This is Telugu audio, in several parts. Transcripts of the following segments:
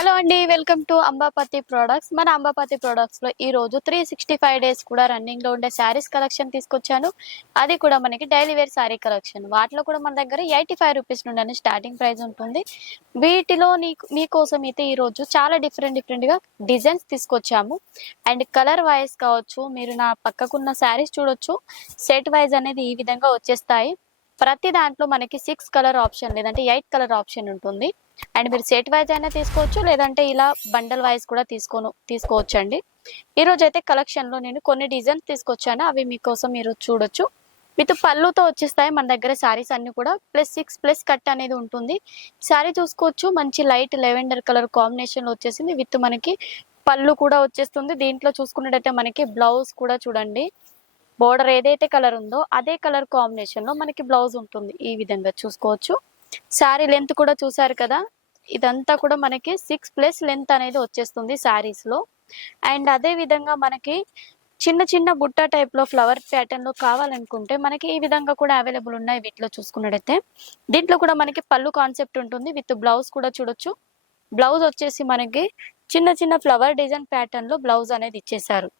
హలో అండి, వెల్కమ్ టు అంబాపతి ప్రొడక్ట్స్. మన అంబాపతి ప్రొడక్ట్స్ లో ఈ రోజు 365 డేస్ కూడా రన్నింగ్ లో ఉండే శారీస్ కలెక్షన్ తీసుకొచ్చాను. అది కూడా మనకి డైలీ వేర్ శారీ కలెక్షన్. వాటిలో కూడా మన దగ్గర 85 రూపీస్ నుండి స్టార్టింగ్ ప్రైస్ ఉంటుంది. వీటిలో మీకోసం అయితే ఈ రోజు చాలా డిఫరెంట్ గా డిజైన్స్ తీసుకొచ్చాము. అండ్ కలర్ వైజ్ కావచ్చు, మీరు నా పక్కకున్న శారీస్ చూడొచ్చు. సెట్ వైజ్ అనేది ఈ విధంగా వచ్చేస్తాయి. ప్రతి దాంట్లో మనకి 6 కలర్ ఆప్షన్ లేదంటే 8 కలర్ ఆప్షన్ ఉంటుంది. అండ్ మీరు సెట్ వైజ్ అయినా తీసుకోవచ్చు, లేదంటే ఇలా బండల్ వైజ్ కూడా తీసుకోవచ్చు అండి. ఈ రోజు అయితే కలెక్షన్ లో నేను కొన్ని డిజైన్స్ తీసుకొచ్చాను. అవి మీకోసం మీరు చూడొచ్చు. విత్ పళ్ళుతో వచ్చేస్తాయి మన దగ్గర శారీస్ అన్ని కూడా. +6 కట్ అనేది ఉంటుంది. శారీ చూసుకోవచ్చు, మంచి లైట్ లెవెండర్ కలర్ కాంబినేషన్ లో వచ్చేసింది. విత్ మనకి పళ్ళు కూడా వచ్చేస్తుంది. దీంట్లో చూసుకున్నట్టయితే మనకి బ్లౌజ్ కూడా చూడండి, బోర్డర్ ఏదైతే కలర్ ఉందో అదే కలర్ కాంబినేషన్ లో మనకి బ్లౌజ్ ఉంటుంది. ఈ విధంగా చూసుకోవచ్చు. శారీ లెంత్ కూడా చూసారు కదా, ఇదంతా కూడా మనకి 6+ లెంత్ అనేది వచ్చేస్తుంది శారీస్ లో. అండ్ అదే విధంగా మనకి చిన్న చిన్న బుట్ట టైప్ లో ఫ్లవర్ ప్యాటర్న్ లో కావాలనుకుంటే మనకి ఈ విధంగా కూడా అవైలబుల్ ఉన్నాయి. వీటిలో చూసుకున్నట్టయితే దీంట్లో కూడా మనకి పళ్ళు కాన్సెప్ట్ ఉంటుంది. విత్ బ్లౌజ్ కూడా చూడొచ్చు. బ్లౌజ్ వచ్చేసి మనకి చిన్న చిన్న ఫ్లవర్ డిజైన్ ప్యాటర్న్ లో బ్లౌజ్ అనేది ఇచ్చేసారు.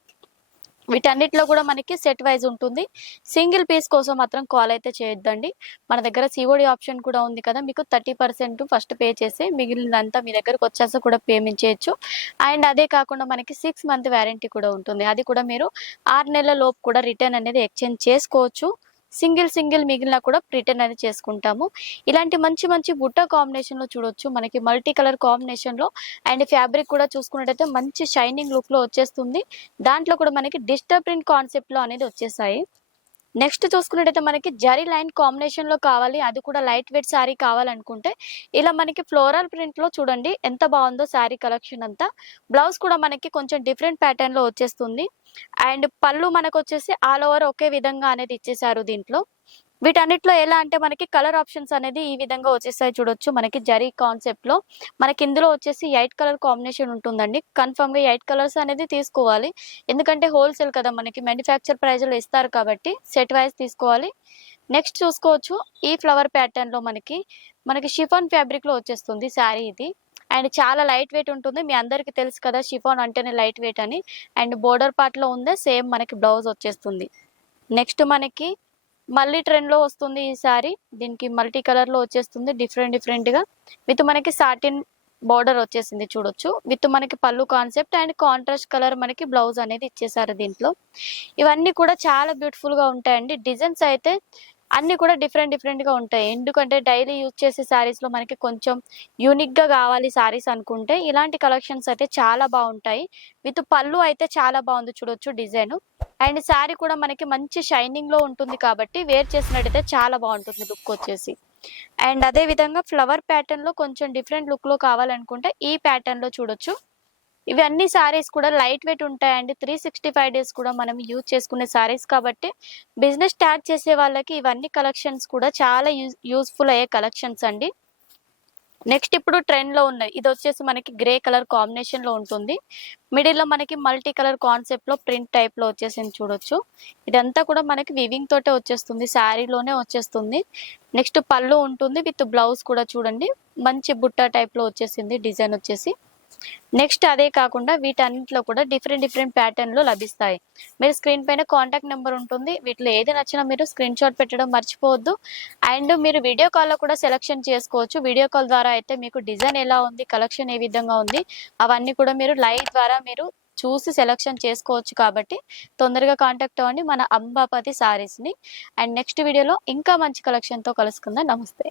వీటన్నిటిలో కూడా మనకి సెట్ వైజ్ ఉంటుంది. సింగిల్ పీస్ కోసం మాత్రం కాల్ అయితే చేయొద్దండి. మన దగ్గర సిఓడి ఆప్షన్ కూడా ఉంది కదా, మీకు 30% ఫస్ట్ పే చేసి మిగిలినంతా మీ దగ్గరకు వచ్చేసి కూడా పేమెంట్ చేయొచ్చు. అండ్ అదే కాకుండా మనకి 6 మంత్ వ్యారంటీ కూడా ఉంటుంది. అది కూడా మీరు 6 నెలల లోపు కూడా రిటర్న్ అనేది ఎక్స్చేంజ్ చేసుకోవచ్చు. సింగిల్ మిగిలినా కూడా రిటర్న్ అనేది చేసుకుంటాము. ఇలాంటి మంచి మంచి బుట్ట కాంబినేషన్ లో చూడొచ్చు. మనకి మల్టీ కలర్ కాంబినేషన్ లో అండ్ ఫ్యాబ్రిక్ కూడా చూసుకున్నట్టయితే మంచి షైనింగ్ లుక్ లో వచ్చేస్తుంది. దాంట్లో కూడా మనకి డిజిటల్ ప్రింట్ కాన్సెప్ట్ లో అనేది వచ్చేసాయి. నెక్స్ట్ చూసుకున్నట్టయితే మనకి జరీ లైన్ కాంబినేషన్ లో కావాలి, అది కూడా లైట్ వెయిట్ శారీ కావాలనుకుంటే ఇలా మనకి ఫ్లోరల్ ప్రింట్ లో చూడండి ఎంత బాగుందో శారీ కలెక్షన్ అంతా. బ్లౌజ్ కూడా మనకి కొంచెం డిఫరెంట్ ప్యాటర్న్ లో వచ్చేస్తుంది. అండ్ పళ్ళు మనకు వచ్చేసి ఆల్ ఓవర్ ఒకే విధంగా అనేది ఇచ్చేసారు దీంట్లో. వీటన్నిటిలో ఎలా అంటే మనకి కలర్ ఆప్షన్స్ అనేది ఈ విధంగా వచ్చేసాయి చూడొచ్చు. మనకి జరీ కాన్సెప్ట్ లో మనకి ఇందులో వచ్చేసి 8 కలర్ కాంబినేషన్ ఉంటుందండి. కన్ఫర్మ్ గా 8 కలర్స్ అనేది తీసుకోవాలి. ఎందుకంటే హోల్సేల్ కదా, మనకి మ్యానుఫ్యాక్చర్ ప్రైస్ లో ఇస్తారు కాబట్టి సెట్ వైజ్ తీసుకోవాలి. నెక్స్ట్ చూసుకోవచ్చు, ఈ ఫ్లవర్ ప్యాటర్న్ లో మనకి షిఫాన్ ఫ్యాబ్రిక్ లో వచ్చేస్తుంది శారీ ఇది. అండ్ చాలా లైట్ వెయిట్ ఉంటుంది. మీ అందరికి తెలుసు కదా షిఫాన్ అంటేనే లైట్ వెయిట్ అని. అండ్ బోర్డర్ పార్ట్ లో ఉందే సేమ్ మనకి బ్లౌజ్ వచ్చేస్తుంది. నెక్స్ట్ మనకి మళ్ళీ ట్రెండ్ లో వస్తుంది ఈ సారీ. దీనికి మల్టీ కలర్ లో వచ్చేస్తుంది డిఫరెంట్ గా. విత్ మనకి సాటిన్ బోర్డర్ వచ్చేసింది చూడొచ్చు. విత్ మనకి పళ్ళు కాన్సెప్ట్ అండ్ కాంట్రాస్ట్ కలర్ మనకి బ్లౌజ్ అనేది ఇచ్చేసారు దీంట్లో. ఇవన్నీ కూడా చాలా బ్యూటిఫుల్ గా ఉంటాయండి. డిజైన్స్ అయితే అన్ని కూడా డిఫరెంట్ గా ఉంటాయి. ఎందుకంటే డైలీ యూజ్ చేసే శారీస్ లో మనకి కొంచెం యూనిక్ గా కావాలి శారీస్ అనుకుంటే ఇలాంటి కలెక్షన్స్ అయితే చాలా బాగుంటాయి. విత్ పళ్ళు అయితే చాలా బాగుంది చూడొచ్చు డిజైన్. అండ్ శారీ కూడా మనకి మంచి షైనింగ్ లో ఉంటుంది కాబట్టి వేర్ చేసినట్టయితే చాలా బాగుంటుంది లుక్ వచ్చేసి. అండ్ అదే విధంగా ఫ్లవర్ ప్యాటర్న్ లో కొంచెం డిఫరెంట్ లుక్ లో కావాలనుకుంటే ఈ ప్యాటర్న్ లో చూడొచ్చు. ఇవి అన్ని సారీస్ కూడా లైట్ వెయిట్ ఉంటాయండి. 365 డేస్ కూడా మనం యూజ్ చేసుకునే సారీస్ కాబట్టి బిజినెస్ స్టార్ట్ చేసే వాళ్ళకి ఇవన్నీ కలెక్షన్స్ కూడా చాలా యూస్ఫుల్ అయ్యే కలెక్షన్స్ అండి. నెక్స్ట్ ఇప్పుడు ట్రెండ్ లో ఉన్నాయి, ఇది వచ్చేసి మనకి గ్రే కలర్ కాంబినేషన్ లో ఉంటుంది. మిడిల్ లో మనకి మల్టీ కలర్ కాన్సెప్ట్ లో ప్రింట్ టైప్ లో వచ్చేసింది చూడొచ్చు. ఇదంతా కూడా మనకి వివింగ్ తోటే వచ్చేస్తుంది, శారీలోనే వచ్చేస్తుంది. నెక్స్ట్ పళ్ళు ఉంటుంది విత్ బ్లౌజ్ కూడా చూడండి మంచి బుట్ట టైప్ లో వచ్చేసింది డిజైన్ వచ్చేసి. నెక్స్ట్ అదే కాకుండా వీటన్నిటిలో కూడా డిఫరెంట్ ప్యాటర్న్ లో లభిస్తాయి. మీరు స్క్రీన్ పైన కాంటాక్ట్ నెంబర్ ఉంటుంది. వీటిలో ఏది నచ్చినా మీరు స్క్రీన్ షాట్ పెట్టడం మర్చిపోవద్దు. అండ్ మీరు వీడియో కాల్ లో కూడా సెలెక్షన్ చేసుకోవచ్చు. వీడియో కాల్ ద్వారా అయితే మీకు డిజైన్ ఎలా ఉంది, కలెక్షన్ ఏ విధంగా ఉంది అవన్నీ కూడా మీరు లైవ్ ద్వారా మీరు చూసి సెలెక్షన్ చేసుకోవచ్చు. కాబట్టి తొందరగా కాంటాక్ట్ అవ్వండి మన అంబాపతి సారీస్ ని. అండ్ నెక్స్ట్ వీడియోలో ఇంకా మంచి కలెక్షన్ తో కలుసుకుందాం. నమస్తే.